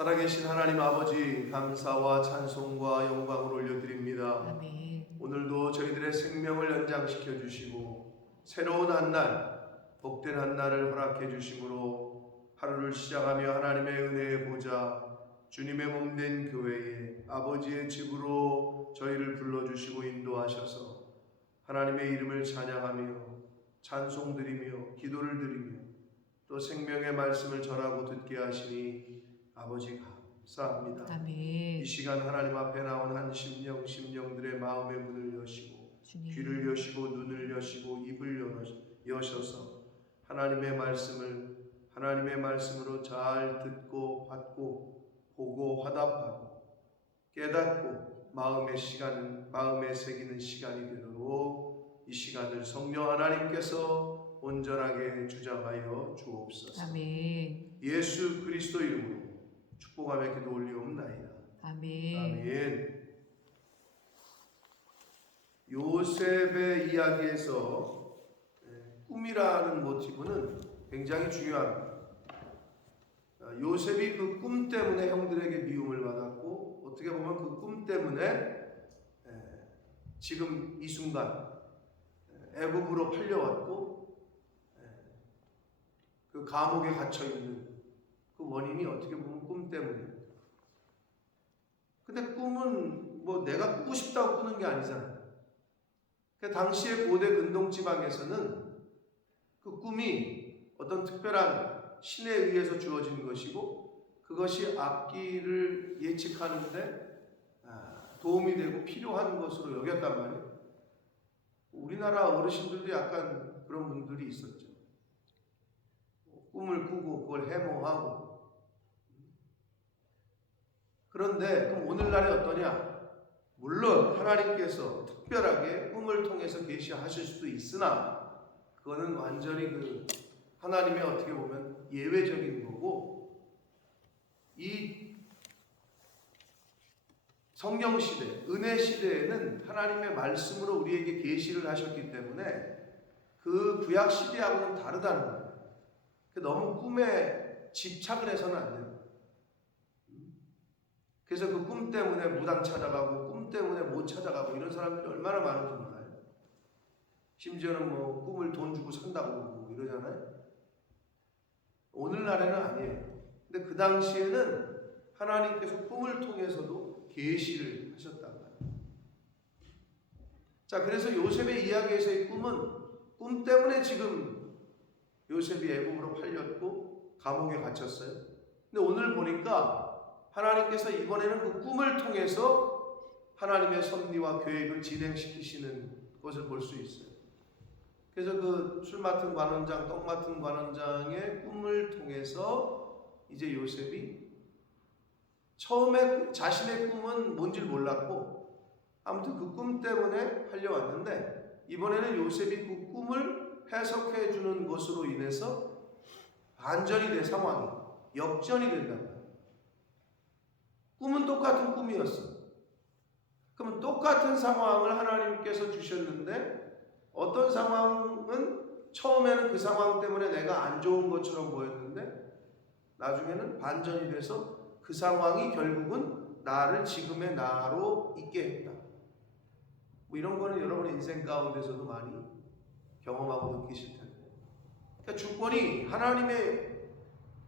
살아계신 하나님 아버지, 감사와 찬송과 영광을 올려드립니다. 아멘. 오늘도 저희들의 생명을 연장시켜 주시고 새로운 한 날, 복된 한 날을 허락해 주심으로 하루를 시작하며 하나님의 은혜의 보좌, 주님의 몸된 교회에 아버지의 집으로 저희를 불러주시고 인도하셔서 하나님의 이름을 찬양하며 찬송드리며 기도를 드리며 또 생명의 말씀을 전하고 듣게 하시니 아버지 감사합니다. 아멘. 이 시간 하나님 앞에 나온 한 심령들의 마음의 문을 여시고 주님. 귀를 여시고 눈을 여시고 입을 여셔서 하나님의 말씀으로 잘 듣고 받고 보고 화답하고 깨닫고 마음에 새기는 시간이 되도록 이 시간을 성령 하나님께서 온전하게 주장하여 주옵소서. 아멘. 예수 그리스도 이름으로 축복하며 기도 올리옵나이다. 아멘. 아멘. 요셉의 이야기에서 꿈이라는 모티브는 굉장히 중요합니다. 요셉이 그 꿈 때문에 형들에게 미움을 받았고 어떻게 보면 그 꿈 때문에 지금 이 순간 애굽으로 팔려왔고 그 감옥에 갇혀있는 그 원인이 어떻게 보면 꿈 때문이에요. 근데 꿈은 뭐 내가 꾸고 싶다고 꾸는 게 아니잖아요. 그러니까 당시의 고대 근동지방에서는 그 꿈이 어떤 특별한 신에 의해서 주어진 것이고 그것이 앞길을 예측하는데 도움이 되고 필요한 것으로 여겼단 말이에요. 우리나라 어르신들도 약간 그런 분들이 있었죠. 꿈을 꾸고 그걸 해몽하고. 그런데 그럼 오늘날에 어떠냐? 물론 하나님께서 특별하게 꿈을 통해서 계시하실 수도 있으나 그거는 완전히 그 하나님의 어떻게 보면 예외적인 거고 이 성령 시대, 은혜 시대에는 하나님의 말씀으로 우리에게 계시를 하셨기 때문에 그 구약 시대하고는 다르다는 거예요. 너무 꿈에 집착을 해서는 안 돼요. 그래서 그 꿈 때문에 무당 찾아가고 꿈 때문에 못 찾아가고 이런 사람들이 얼마나 많은지 몰라요. 심지어는 뭐 꿈을 돈 주고 산다고 이러잖아요. 오늘날에는 아니에요. 근데 그 당시에는 하나님께서 꿈을 통해서도 계시를 하셨단 말이에요. 자, 그래서 요셉의 이야기에서의 꿈은 꿈 때문에 지금 요셉이 애굽으로 팔렸고 감옥에 갇혔어요. 근데 오늘 보니까 하나님께서 이번에는 그 꿈을 통해서 하나님의 섭리와 계획을 진행시키시는 것을 볼 수 있어요. 그래서 그 술 맡은 관원장, 떡 맡은 관원장의 꿈을 통해서 이제 요셉이 처음에 자신의 꿈은 뭔지를 몰랐고 아무튼 그 꿈 때문에 팔려왔는데 이번에는 요셉이 그 꿈을 해석해 주는 것으로 인해서 반전이 된 상황이 역전이 된단 말이에요. 꿈은 똑같은 꿈이었어. 그럼 똑같은 상황을 하나님께서 주셨는데 어떤 상황은 처음에는 그 상황 때문에 내가 안 좋은 것처럼 보였는데 나중에는 반전이 돼서 그 상황이 결국은 나를 지금의 나로 있게 했다. 뭐 이런 거는 여러분의 인생 가운데서도 많이 경험하고 느끼실 텐데. 그러니까 주권이 하나님의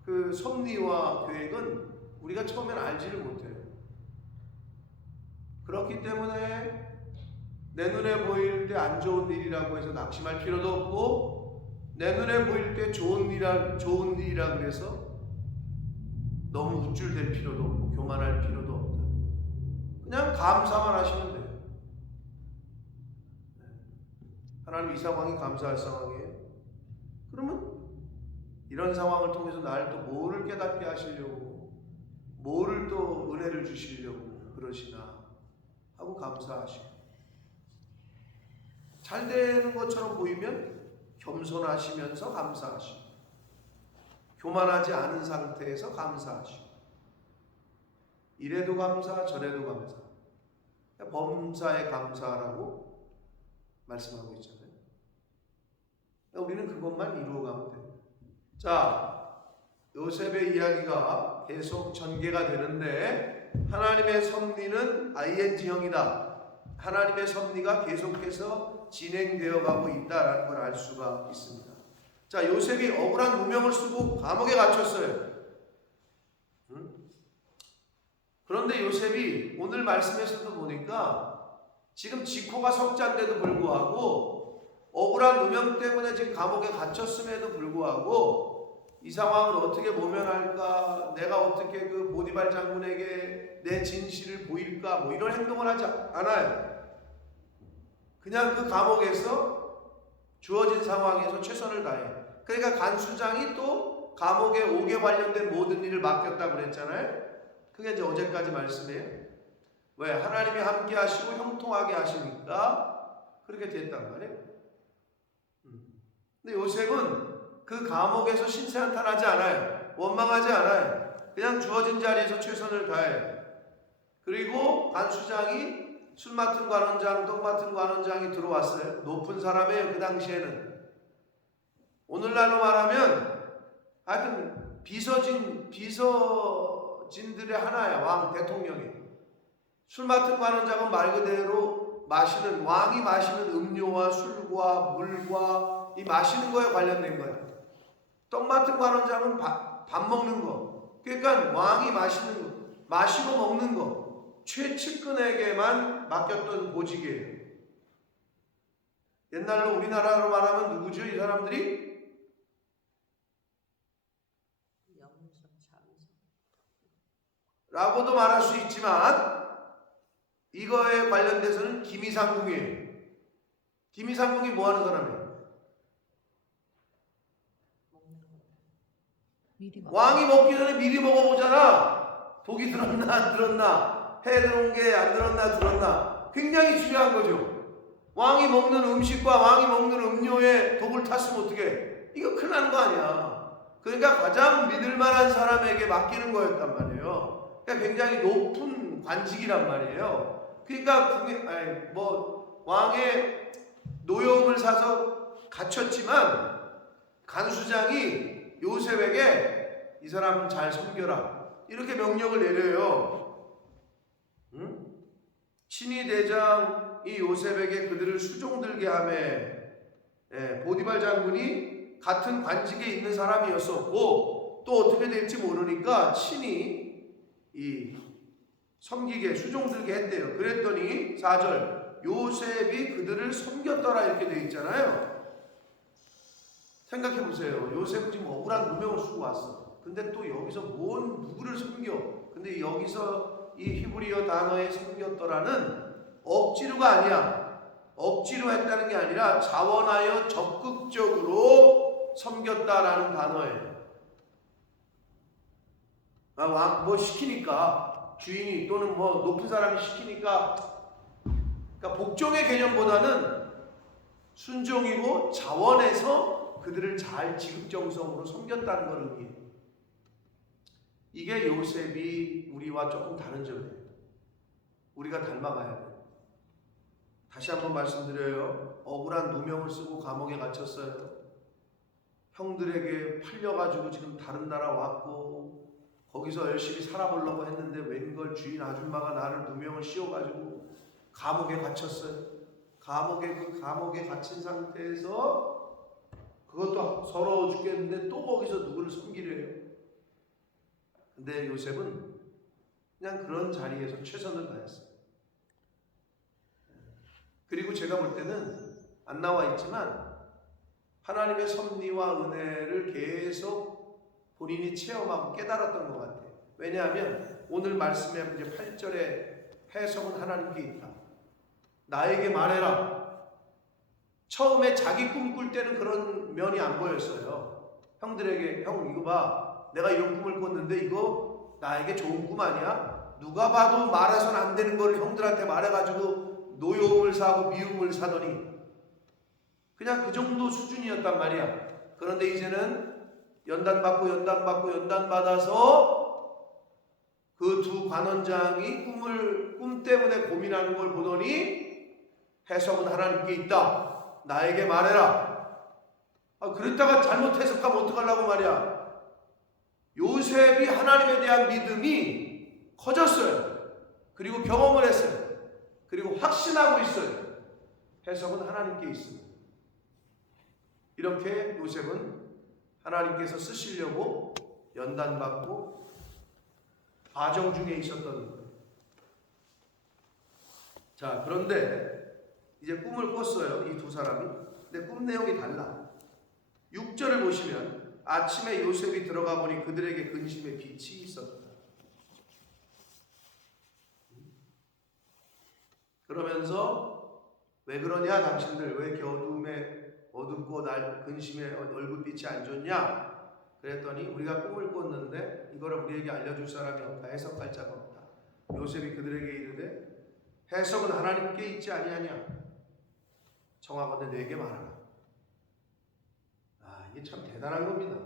그 섭리와 계획은 우리가 처음에는 알지를 못해요. 그렇기 때문에 내 눈에 보일 때 안 좋은 일이라고 해서 낙심할 필요도 없고 내 눈에 보일 때 좋은 일이라 그래서 너무 우쭐댈 필요도 없고 교만할 필요도 없다. 그냥 감사만 하시면 돼요. 하나님 이 상황이 감사할 상황이에요. 그러면 이런 상황을 통해서 나를 또 뭐를 깨닫게 하시려고 뭐를 또 은혜를 주시려고 그러시나 하고 감사하시고 잘 되는 것처럼 보이면 겸손하시면서 감사하시고 교만하지 않은 상태에서 감사하시고 이래도 감사 저래도 감사 범사에 감사라고 말씀하고 있잖아요. 우리는 그것만 이루어가면 돼요. 자, 요셉의 이야기가 계속 전개가 되는데 하나님의 섭리는 ing형이다. 하나님의 섭리가 계속해서 진행되어 가고 있다라는 걸 알 수가 있습니다. 자, 요셉이 억울한 누명을 쓰고 감옥에 갇혔어요. 그런데 요셉이 오늘 말씀에서도 보니까 지금 지코가 석자인데도 불구하고 억울한 누명 때문에 지금 감옥에 갇혔음에도 불구하고 이 상황을 어떻게 모면할까, 내가 어떻게 그 보디발 장군에게 내 진실을 보일까, 뭐 이런 행동을 하지 않아요. 그냥 그 감옥에서 주어진 상황에서 최선을 다해. 그러니까 간수장이 또 감옥에 옥에 관련된 모든 일을 맡겼다고 그랬잖아요. 그게 이제 어제까지 말씀이에요. 왜? 하나님이 함께 하시고 형통하게 하시니까 그렇게 됐단 말이에요. 근데 요셉은 그 감옥에서 신세한탄하지 않아요. 원망하지 않아요. 그냥 주어진 자리에서 최선을 다해요. 그리고 간수장이 술 맡은 관원장, 떡 맡은 관원장이 들어왔어요. 높은 사람이에요. 그 당시에는. 오늘날로 말하면 하여튼 비서진들의 하나야. 왕 대통령이. 술 맡은 관원장은 말 그대로 마시는, 왕이 마시는 음료와 술과 물과 이 마시는 거에 관련된 거야. 떡 맡은 관원장은 밥 먹는 거. 그러니까 왕이 마시는 거, 마시고 먹는 거. 최측근에게만 맡겼던 보직이에요. 옛날로 우리나라로 말하면 누구죠? 이 사람들이? 라고도 말할 수 있지만 이거에 관련돼서는 기미상궁이에요. 기미상궁이 뭐하는 사람이에요? 왕이 먹기 전에 미리 먹어보잖아. 독이 들었나 안 들었나, 해 들어온 게 안 들었나 들었나. 굉장히 중요한 거죠. 왕이 먹는 음식과 왕이 먹는 음료에 독을 탔으면 어떡해. 이거 큰일 나는 거 아니야. 그러니까 가장 믿을 만한 사람에게 맡기는 거였단 말이에요. 그러니까 굉장히 높은 관직이란 말이에요. 그러니까 왕의 노여움을 사서 갇혔지만 간수장이 요셉에게 이 사람 잘 섬겨라 이렇게 명령을 내려요. 친위 대장이 요셉에게 그들을 수종들게 하매 보디발 장군이 같은 관직에 있는 사람이었었고 또 어떻게 될지 모르니까 친히 섬기게 수종들게 했대요. 그랬더니 4절 요셉이 그들을 섬겼더라 이렇게 되어 있잖아요. 생각해 보세요. 요셉은 지금 억울한 누명을 쓰고 왔어. 근데 또 여기서 누구를 섬겨? 근데 여기서 이 히브리어 단어에 섬겼더라는 억지로가 아니야. 억지로 했다는 게 아니라 자원하여 적극적으로 섬겼다라는 단어예요. 뭐 시키니까 주인이 또는 뭐 높은 사람이 시키니까, 그러니까 복종의 개념보다는 순종이고 자원해서 그들을 잘 지극정성으로 섬겼다는 걸 의미해요. 이게 요셉이 우리와 조금 다른 점이에요. 우리가 닮아가야 돼요. 다시 한번 말씀드려요. 억울한 누명을 쓰고 감옥에 갇혔어요. 형들에게 팔려가지고 지금 다른 나라 왔고 거기서 열심히 살아보려고 했는데 웬걸 주인 아줌마가 나를 누명을 씌워가지고 감옥에 갇혔어요. 감옥에 갇힌 상태에서 그것도 서러워 죽겠는데 또 거기서 누구를 섬기래요. 근데 요셉은 그냥 그런 자리에서 최선을 다했어요. 그리고 제가 볼 때는 안 나와 있지만 하나님의 섭리와 은혜를 계속 본인이 체험하고 깨달았던 것 같아요. 왜냐하면 오늘 말씀에 이제 8절에 해석은 하나님께 있다. 나에게 말해라. 처음에 자기 꿈꿀 때는 그런 면이 안 보였어요. 형들에게 형 이거 봐. 내가 이런 꿈을 꿨는데 이거 나에게 좋은 꿈 아니야? 누가 봐도 말해서는 안 되는 걸 형들한테 말해가지고 노여움을 사고 미움을 사더니 그냥 그 정도 수준이었단 말이야. 그런데 이제는 연단받아서 그 두 관원장이 꿈 때문에 고민하는 걸 보더니 해석은 하나님께 있다. 나에게 말해라. 그랬다가 잘못 해석하면 어떡하려고 말이야. 요셉이 하나님에 대한 믿음이 커졌어요. 그리고 경험을 했어요. 그리고 확신하고 있어요. 해석은 하나님께 있습니다. 이렇게 요셉은 하나님께서 쓰시려고 연단받고 과정 중에 있었던 거예요. 자, 그런데 이제 꿈을 꿨어요. 이 두 사람이. 근데 꿈 내용이 달라. 6절을 보시면 아침에 요셉이 들어가 보니 그들에게 근심의 빛이 있었다. 그러면서 왜 그러냐 당신들 왜 이렇게 어둡고 근심에 얼굴빛이 안 좋냐? 그랬더니 우리가 꿈을 꿨는데 이거를 우리에게 알려줄 사람이 없다. 해석할 자가 없다. 요셉이 그들에게 이르되 해석은 하나님께 있지 아니하냐? 청하건대 내게 말하라. 이게 참 대단한 겁니다.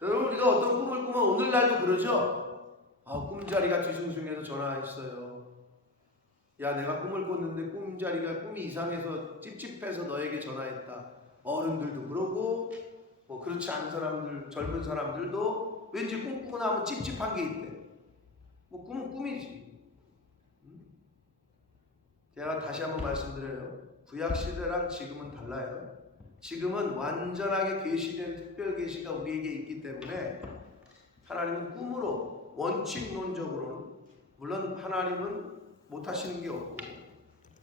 여러분 우리가 어떤 꿈을 꾸면 오늘날도 그러죠. 꿈자리가 뒤숭숭해서 전화했어요. 야 내가 꿈을 꿨는데 꿈이 이상해서 찝찝해서 너에게 전화했다. 어른들도 그러고 뭐 그렇지 않은 사람들 젊은 사람들도 왠지 꿈 꾸고 나면 찝찝한 게 있대. 뭐 꿈은 꿈이지. 제가 다시 한번 말씀드려요. 구약시대랑 지금은 달라요. 지금은 완전하게 계시된 특별 계시가 우리에게 있기 때문에 하나님은 꿈으로 원칙론적으로는 물론 하나님은 못하시는 게 없고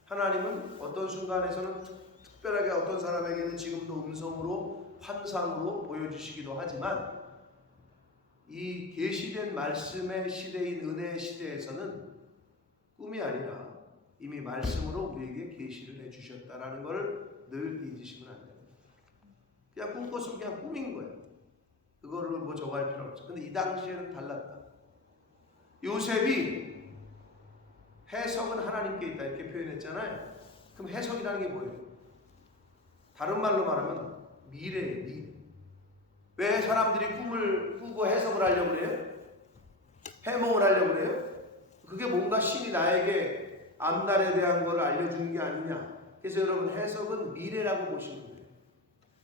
하나님은 어떤 순간에서는 특별하게 어떤 사람에게는 지금도 음성으로 환상으로 보여주시기도 하지만 이 계시된 말씀의 시대인 은혜의 시대에서는 꿈이 아니라 이미 말씀으로 우리에게 계시를 해주셨다라는 것을 늘 잊으시면 안 됩니다. 그냥 꿈 꿨으면 그냥 꿈인 거예요. 그거를 뭐 저거 할 필요 없죠. 근데 이 당시에는 달랐다. 요셉이 해석은 하나님께 있다 이렇게 표현했잖아요. 그럼 해석이라는 게 뭐예요? 다른 말로 말하면 미래예요. 미래. 왜 사람들이 꿈을 꾸고 해석을 하려고 그래요? 해몽을 하려고 그래요? 그게 뭔가 신이 나에게 앞날에 대한 걸 알려주는 게 아니냐. 그래서 여러분 해석은 미래라고 보시면 돼요.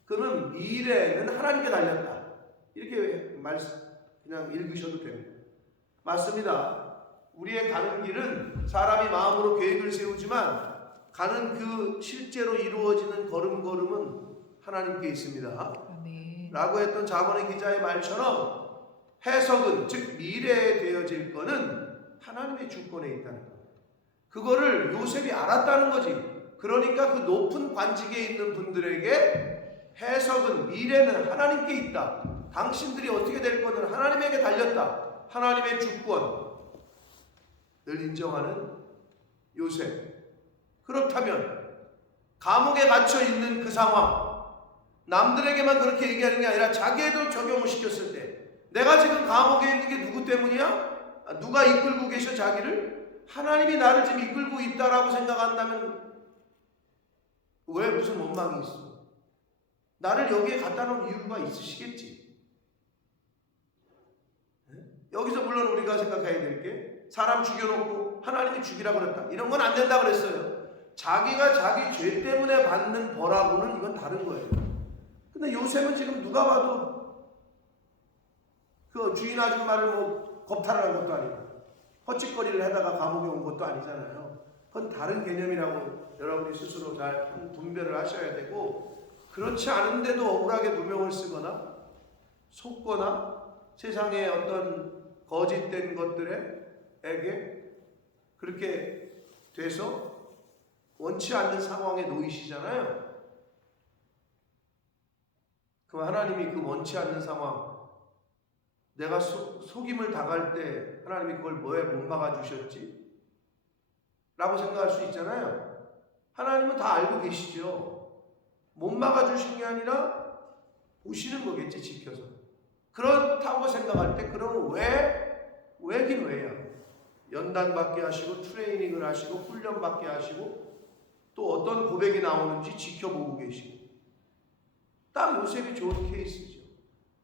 그러면 미래는 하나님께 달렸다. 이렇게 그냥 읽으셔도 됩니다. 맞습니다. 우리의 가는 길은 사람이 마음으로 계획을 세우지만 가는 그 실제로 이루어지는 걸음걸음은 하나님께 있습니다. 네. 라고 했던 잠언의 기자의 말처럼 해석은 즉 미래에 되어질 거는 하나님의 주권에 있다는 것. 그거를 요셉이 알았다는 거지. 그러니까 그 높은 관직에 있는 분들에게 해석은 미래는 하나님께 있다. 당신들이 어떻게 될 거는 하나님에게 달렸다. 하나님의 주권 늘 인정하는 요셉. 그렇다면 감옥에 갇혀 있는 그 상황 남들에게만 그렇게 얘기하는 게 아니라 자기에도 적용을 시켰을 때 내가 지금 감옥에 있는 게 누구 때문이야? 누가 이끌고 계셔 자기를? 하나님이 나를 지금 이끌고 있다라고 생각한다면 왜 무슨 원망이 있어? 나를 여기에 갖다 놓은 이유가 있으시겠지. 여기서 물론 우리가 생각해야 될 게 사람 죽여놓고 하나님이 죽이라 그랬다. 이런 건 안 된다 그랬어요. 자기가 자기 죄 때문에 받는 벌하고는 이건 다른 거예요. 근데 요셉은 지금 누가 봐도 그 주인 아줌마를 뭐 겁탈을 한 것도 아니고 헛짓거리를 하다가 감옥에 온 것도 아니잖아요. 그건 다른 개념이라고 여러분이 스스로 잘 분별을 하셔야 되고 그렇지 않은데도 억울하게 누명을 쓰거나 속거나 세상의 어떤 거짓된 것들에게 그렇게 돼서 원치 않는 상황에 놓이시잖아요. 그럼 하나님이 그 원치 않는 상황 내가 속임을 당할 때 하나님이 그걸 뭐에 못 막아주셨지? 라고 생각할 수 있잖아요. 하나님은 다 알고 계시죠. 못 막아주신 게 아니라 보시는 거겠지 지켜서. 그렇다고 생각할 때 그러면 왜긴 왜야? 연단받게 하시고 트레이닝을 하시고 훈련받게 하시고 또 어떤 고백이 나오는지 지켜보고 계시고 딱 요셉이 좋은 케이스죠.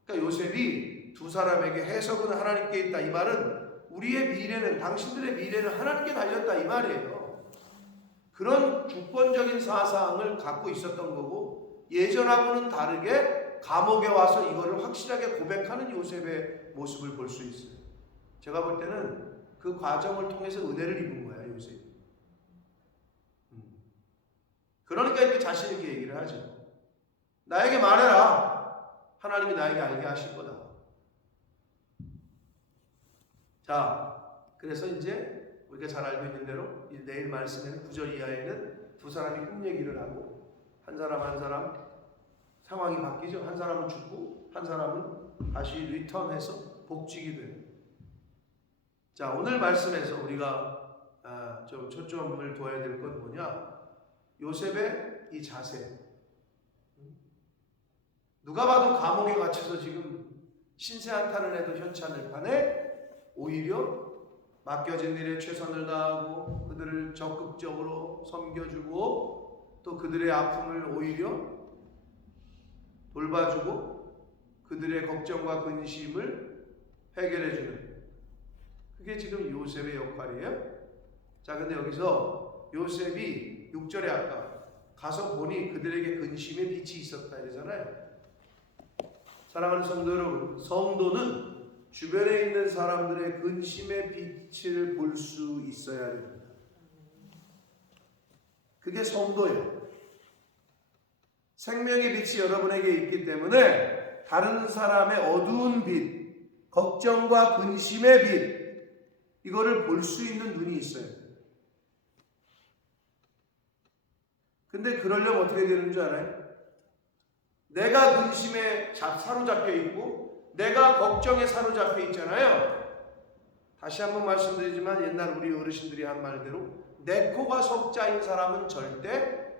그러니까 요셉이 두 사람에게 해석은 하나님께 있다 이 말은 우리의 미래는 당신들의 미래는 하나님께 달렸다 이 말이에요. 그런 주권적인 사상을 갖고 있었던 거고 예전하고는 다르게 감옥에 와서 이거를 확실하게 고백하는 요셉의 모습을 볼 수 있어요. 제가 볼 때는 그 과정을 통해서 은혜를 입은 거야, 요셉이. 그러니까 이렇게 자신 있게 얘기를 하죠. 나에게 말해라. 하나님이 나에게 알게 하실 거다. 자, 그래서 이제 우리가 잘 알고 있는 대로 내일 말씀에는 9절 이하에는 두 사람이 꿈 얘기를 하고 한 사람 상황이 바뀌죠. 한 사람은 죽고 한 사람은 다시 리턴해서 복직이 되는. 자, 오늘 말씀에서 우리가 좀 초점을 둬야 될 건 뭐냐? 요셉의 이 자세. 누가 봐도 감옥에 갇혀서 지금 신세 한탄을 해도 현찮을 판에 오히려 맡겨진 일에 최선을 다하고 그들을 적극적으로 섬겨주고 또 그들의 아픔을 오히려 돌봐주고 그들의 걱정과 근심을 해결해주는, 그게 지금 요셉의 역할이에요. 자, 근데 여기서 요셉이 6절에 아까 가서 보니 그들에게 근심의 빛이 있었다 이러잖아요. 사랑하는 성도 여러분, 성도는 주변에 있는 사람들의 근심의 빛을 볼 수 있어야 됩니다. 그게 성도예요. 생명의 빛이 여러분에게 있기 때문에 다른 사람의 어두운 빛, 걱정과 근심의 빛, 이거를 볼 수 있는 눈이 있어요. 근데 그러려면 어떻게 되는 줄 알아요? 내가 근심에 사로잡혀 있고 내가 걱정에 사로잡혀 있잖아요. 다시 한번 말씀드리지만 옛날 우리 어르신들이 한 말대로 내 코가 석자인 사람은 절대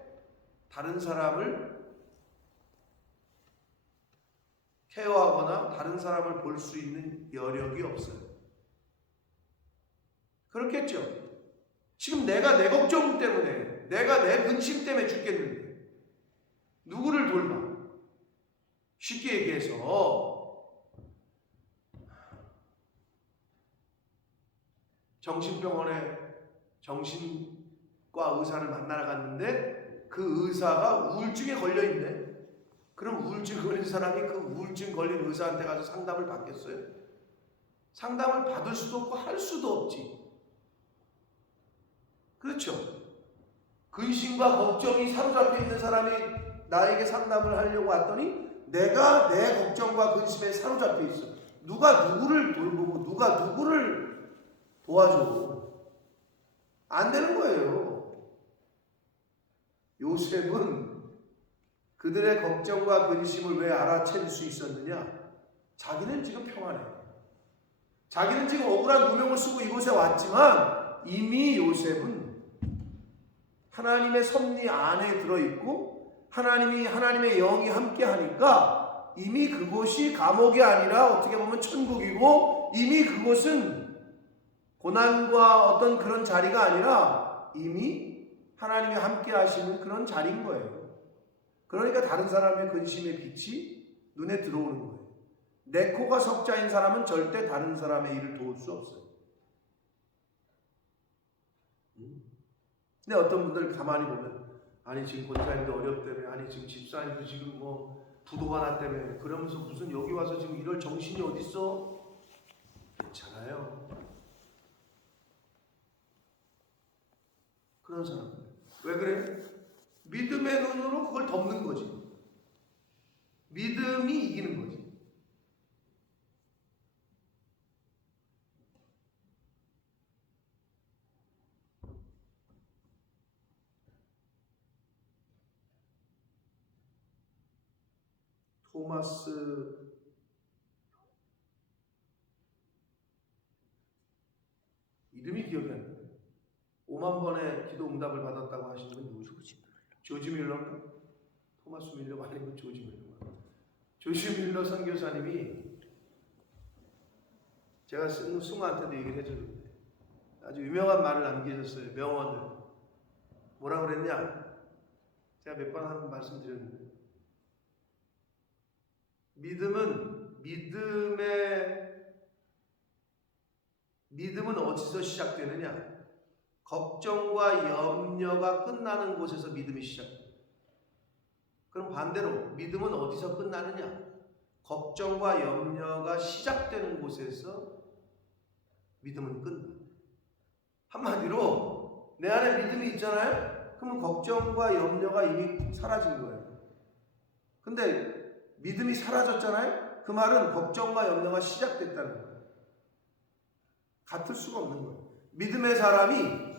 다른 사람을 케어하거나 다른 사람을 볼 수 있는 여력이 없어요. 그렇겠죠? 지금 내가 내 걱정 때문에, 내가 내 근심 때문에 죽겠는데 누구를 돌봐? 쉽게 얘기해서 정신병원에 정신과 의사를 만나러 갔는데 그 의사가 우울증에 걸려있네. 그럼 우울증 걸린 사람이 그 우울증 걸린 의사한테 가서 상담을 받겠어요? 상담을 받을 수도 없고 할 수도 없지. 그렇죠? 근심과 걱정이 사로잡혀 있는 사람이 나에게 상담을 하려고 왔더니 내가 내 걱정과 근심에 사로잡혀 있어. 누가 누구를 돌보고 누가 누구를 도와줘. 안 되는 거예요. 요셉은 그들의 걱정과 근심을 왜 알아챌 수 있었느냐? 자기는 지금 평안해. 자기는 지금 억울한 누명을 쓰고 이곳에 왔지만 이미 요셉은 하나님의 섭리 안에 들어있고 하나님의 영이 함께 하니까 이미 그곳이 감옥이 아니라 어떻게 보면 천국이고 이미 그곳은 고난과 어떤 그런 자리가 아니라 이미 하나님이 함께 하시는 그런 자리인 거예요. 그러니까 다른 사람의 근심의 빛이 눈에 들어오는 거예요. 내 코가 석자인 사람은 절대 다른 사람의 일을 도울 수 없어요. 근데 어떤 분들 가만히 보면 아니 지금 권사님도 어렵다며, 아니 지금 집사님도 지금 뭐 부도가 났다며, 그러면서 무슨 여기 와서 지금 이럴 정신이 어딨어? 괜찮아요. 그런 사람들 왜 그래? 믿음의 눈으로 그걸 덮는 거지. 믿음이 이기는 거지. 토마스 이름이 기억이 안 나요. 5만 번의 기도 응답을 받았다고 하시는 분 누구죠? 조지 밀러인가? 토마스 밀러 아니면 조지 밀러. 조지 밀러 선교사님이 제가 승우한테도 얘기를 해줬는데 아주 유명한 말을 남기셨어요. 명언을. 뭐라 그랬냐? 제가 몇 번 한 말씀 드렸는데 믿음은 어디서 시작되느냐? 걱정과 염려가 끝나는 곳에서 믿음이 시작돼요. 그럼 반대로 믿음은 어디서 끝나느냐? 걱정과 염려가 시작되는 곳에서 믿음은 끝나. 한마디로 내 안에 믿음이 있잖아요? 그러면 걱정과 염려가 이미 사라진 거예요. 근데 믿음이 사라졌잖아요? 그 말은 걱정과 염려가 시작됐다는 거예요. 같을 수가 없는 거예요. 믿음의 사람이,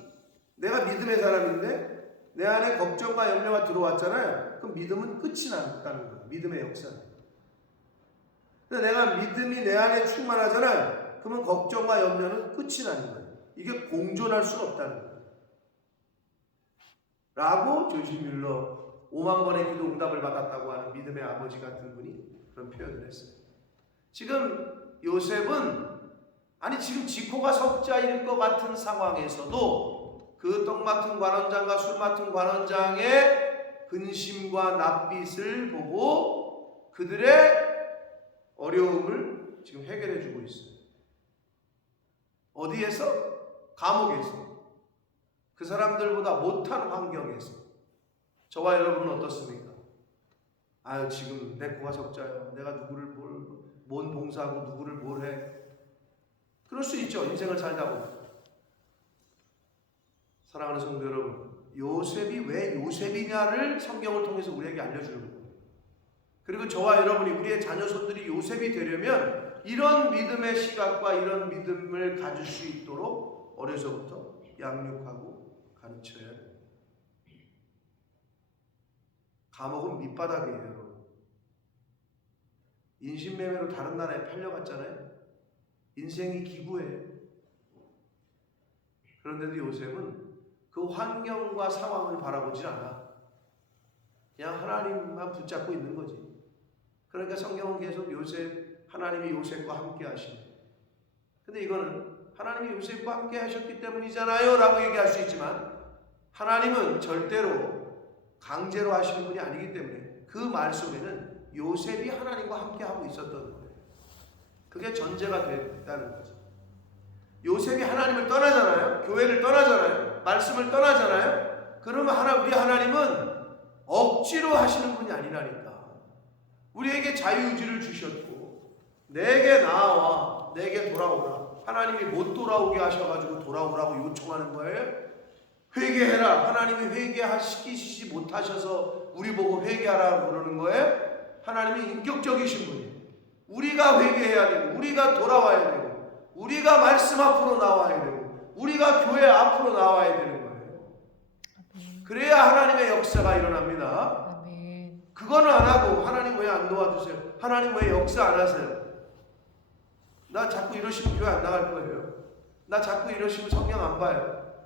내가 믿음의 사람인데 내 안에 걱정과 염려가 들어왔잖아요. 그럼 믿음은 끝이 났다는 거예요. 믿음의 역사는. 근데 내가 믿음이 내 안에 충만하잖아요. 그러면 걱정과 염려는 끝이 나는 거예요. 이게 공존할 수 없다는 거예요. 라고 조지 뮬러 5만 번의 기도 응답을 받았다고 하는 믿음의 아버지 같은 분이 그런 표현을 했어요. 지금 요셉은 지금 지코가 석자일 것 같은 상황에서도 그 떡 맡은 관원장과 술 맡은 관원장의 근심과 낯빛을 보고 그들의 어려움을 지금 해결해 주고 있어요. 어디에서? 감옥에서. 그 사람들보다 못한 환경에서. 저와 여러분은 어떻습니까? 지금 내 코가 적자요. 내가 누구를 뭔 봉사하고 누구를 뭘 해. 그럴 수 있죠. 인생을 살다 보면. 사랑하는 성도 여러분, 요셉이 왜 요셉이냐를 성경을 통해서 우리에게 알려주는 거예요. 그리고 저와 여러분이, 우리의 자녀손들이 요셉이 되려면 이런 믿음의 시각과 이런 믿음을 가질 수 있도록 어려서부터 양육하고 가르쳐야 돼요. 감옥은 밑바닥이에요. 인신매매로 다른 나라에 팔려갔잖아요. 인생이 기구예요. 그런데도 요셉은 그 환경과 상황을 바라보질 않아. 그냥 하나님만 붙잡고 있는 거지. 그러니까 성경은 계속 하나님이 요셉과 함께 하시네. 근데 이거는 하나님이 요셉과 함께 하셨기 때문이잖아요 라고 얘기할 수 있지만, 하나님은 절대로 강제로 하시는 분이 아니기 때문에 그 말 속에는 요셉이 하나님과 함께 하고 있었던 거예요. 그게 전제가 됐다는 거죠. 요셉이 하나님을 떠나잖아요. 교회를 떠나잖아요. 말씀을 떠나잖아요. 그러면 우리 하나님은 억지로 하시는 분이 아니라니까. 우리에게 자유의지를 주셨고, 내게 나와, 내게 돌아오라. 하나님이 못 돌아오게 하셔가지고 돌아오라고 요청하는 거예요. 회개해라. 하나님이 회개시키지 못하셔서 우리 보고 회개하라고 그러는 거예요. 하나님이 인격적이신 분이에요. 우리가 회개해야 되고, 우리가 돌아와야 되고, 우리가 말씀 앞으로 나와야 되고, 우리가 교회 앞으로 나와야 되는 거예요. 그래야 하나님의 역사가 일어납니다. 그거는 안 하고, 하나님 왜 안 도와주세요? 하나님 왜 역사 안 하세요? 나 자꾸 이러시면 교회 안 나갈 거예요. 나 자꾸 이러시면 성경 안 봐요.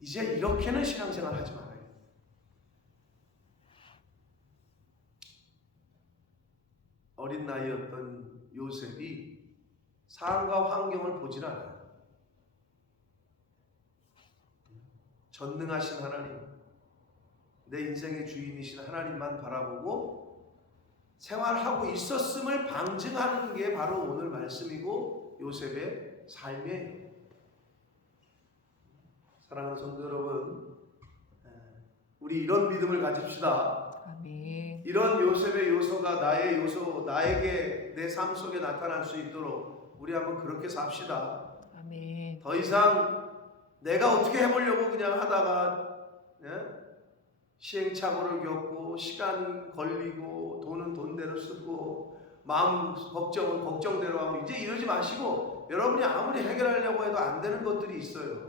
이제 이렇게는 신앙생활 하지 말아요. 어린 나이였던 요셉이 상황과 환경을 보질 않아요. 전능하신 하나님, 내 인생의 주인이신 하나님만 바라보고 생활하고 있었음을 방증하는 게 바로 오늘 말씀이고 요셉의 삶이에요. 사랑하는 성도 여러분, 우리 이런 믿음을 가집시다. 아멘. 이런 요셉의 요소가 나의 요소, 나에게 내 삶 속에 나타날 수 있도록 우리 한번 그렇게 삽시다. 아멘. 더 이상 내가 어떻게 해보려고 그냥 하다가 시행착오를 겪고 시간 걸리고 돈은 돈대로 쓰고 마음 걱정은 걱정대로 하고 이제 이러지 마시고, 여러분이 아무리 해결하려고 해도 안 되는 것들이 있어요.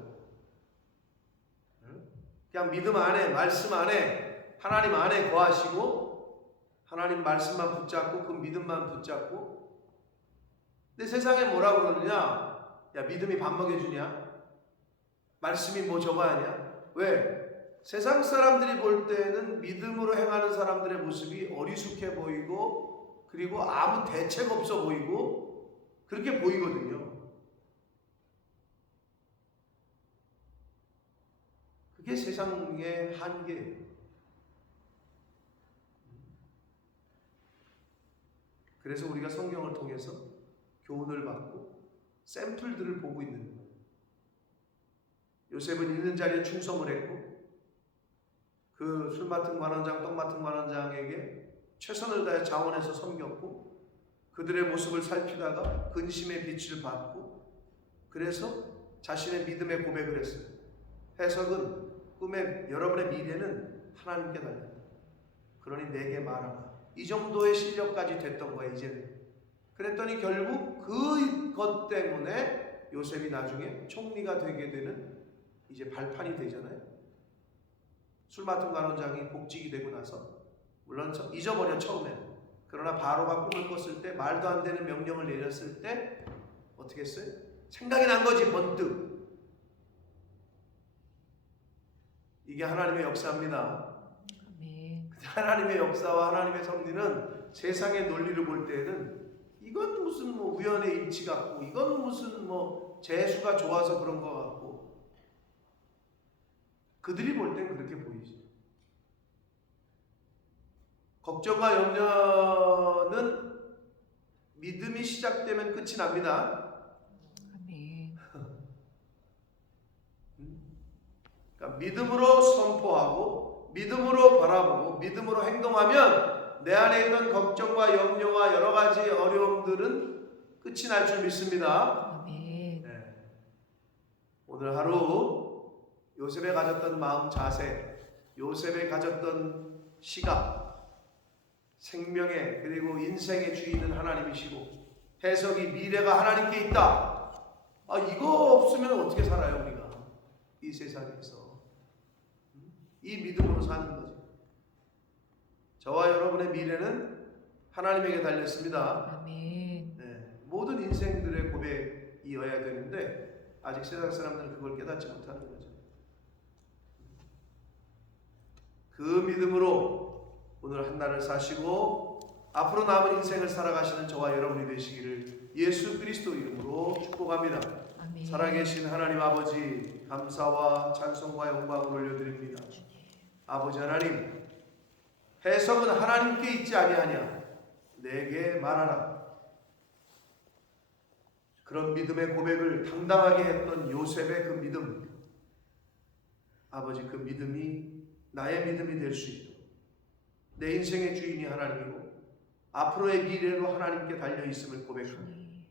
그냥 믿음 안에, 말씀 안에, 하나님 안에 거하시고 하나님 말씀만 붙잡고 그 믿음만 붙잡고. 근데 세상에 뭐라고 그러느냐? 야, 믿음이 밥 먹여주냐? 말씀이 뭐 저거 아니야? 왜? 세상 사람들이 볼 때는 믿음으로 행하는 사람들의 모습이 어리숙해 보이고, 그리고 아무 대책 없어 보이고, 그렇게 보이거든요. 그게 세상의 한계예요. 그래서 우리가 성경을 통해서 교훈을 받고 샘플들을 보고 있는 거예요. 요셉은 있는 자리에 충성을 했고, 그 술 맡은 관원장, 떡 맡은 관원장에게 최선을 다해 자원해서 섬겼고 그들의 모습을 살피다가 근심의 빛을 받고 그래서 자신의 믿음의 고백을 했어요. 해석은 꿈의 여러분의 미래는 하나님께 달렸다. 그러니 내게 말하라. 이 정도의 실력까지 됐던 거예요. 이제는. 그랬더니 결국 그것 때문에 요셉이 나중에 총리가 되게 되는 이제 발판이 되잖아요. 술 맡은 관원장이 복직이 되고 나서 물론 잊어버려 처음에는. 그러나 바로가 꿈을 꿨을 때 말도 안 되는 명령을 내렸을 때 어떻게 했어요? 생각이 난 거지 번뜩. 이게 하나님의 역사입니다. 아멘. 하나님의 역사와 하나님의 섭리는 세상의 논리를 볼 때에는 이건 무슨 뭐 우연의 일치 같고 이건 무슨 뭐 재수가 좋아서 그런 것 같고 그들이 볼 땐 그렇게 보이지. 걱정과 염려는 믿음이 시작되면 끝이 납니다. 아멘. 그러니까 믿음으로 선포하고 믿음으로 바라보고 믿음으로 행동하면 내 안에 있던 걱정과 염려와 여러 가지 어려움들은 끝이 날 줄 믿습니다. 아멘. 네. 오늘 하루 요셉이 가졌던 마음 자세, 요셉이 가졌던 시각, 생명의 그리고 인생의 주인은 하나님이시고 해석이 미래가 하나님께 있다. 이거 없으면 어떻게 살아요 우리가 이 세상에서. 이 믿음으로 사는 거죠. 저와 여러분의 미래는 하나님에게 달렸습니다. 아멘. 네, 모든 인생들의 고백이어야 되는데 아직 세상 사람들은 그걸 깨닫지 못하는 거죠. 그 믿음으로 오늘 한 날을 사시고 앞으로 남은 인생을 살아가시는 저와 여러분이 되시기를 예수 그리스도 이름으로 축복합니다. 아멘. 살아계신 하나님 아버지 감사와 찬송과 영광을 올려드립니다. 아버지 하나님, 해석은 하나님께 있지 아니하냐. 내게 말하라. 그런 믿음의 고백을 당당하게 했던 요셉의 그 믿음, 아버지 그 믿음이 나의 믿음이 될 수 있도록 내 인생의 주인이 하나님이고 앞으로의 미래로 하나님께 달려있음을 고백합니다.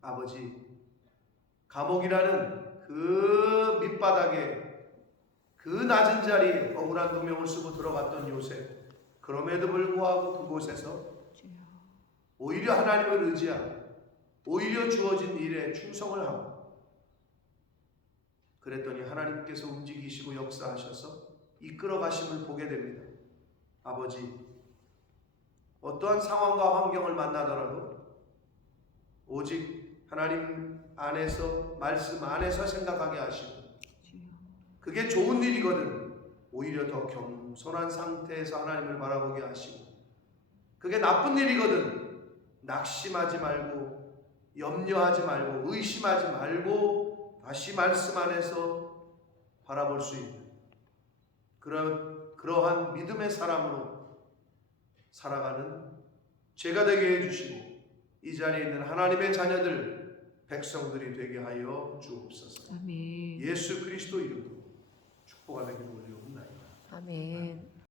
아버지, 감옥이라는 그 밑바닥에 그 낮은 자리에 억울한 누명을 쓰고 들어갔던 요셉, 그럼에도 불구하고 그곳에서 오히려 하나님을 의지하고 오히려 주어진 일에 충성을 하고 그랬더니 하나님께서 움직이시고 역사하셔서 이끌어 가심을 보게 됩니다. 아버지, 어떠한 상황과 환경을 만나더라도 오직 하나님 안에서 말씀 안에서 생각하게 하시고 그게 좋은 일이거든 오히려 더 겸손한 상태에서 하나님을 바라보게 하시고 그게 나쁜 일이거든 낙심하지 말고 염려하지 말고 의심하지 말고 다시 말씀 안에서 바라볼 수 있는 그러한 믿음의 사람으로 살아가는 죄가 되게 해주시고 이 자리에 있는 하나님의 자녀들 백성들이 되게 하여 주옵소서. 아멘. 예수 그리스도 이름으로 축복하는 기도 올려옵나이다. 아멘.